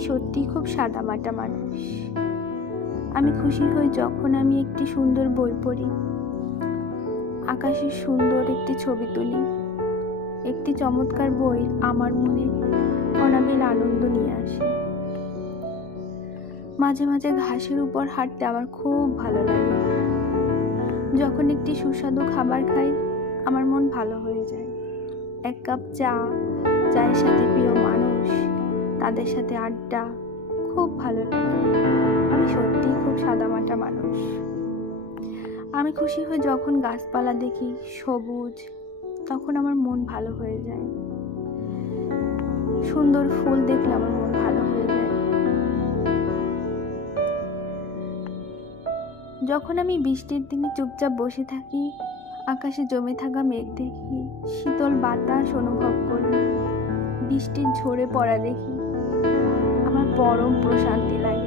সত্যিই খুব সাদামাটা মানুষ। আমি খুশি হই যখন আমি একটি সুন্দর বই পড়ি। আকাশের সুন্দর একটি ছবি তুলি। একটি চমৎকার বই আমার মনে অনাবিল আনন্দ নিয়ে আসে। মাঝে মাঝে ঘাসের উপর হাঁটতে আমার খুব ভালো লাগে। যখন একটি সুস্বাদু খাবার খাই, আমার মন ভালো হয়ে যায়। এক কাপ চা, চায়ের সাথে প্রিয় তাদের সাথে আড্ডা খুব ভালো লাগে। আমি সত্যিই খুব সাদামাটা মানুষ। আমি খুশি হই যখন গাছপালা দেখি সবুজ, তখন আমার মন ভালো হয়ে যায়। সুন্দর ফুল দেখলে আমার মন ভালো হয়ে যায়। যখন আমি বৃষ্টির দিনে চুপচাপ বসে থাকি, আকাশে জমে থাকা মেঘ দেখি, শীতল বাতাস অনুভব করি। বৃষ্টির ঝরে পড়া দেখি। আমার পরম প্রশান্তি লাগে।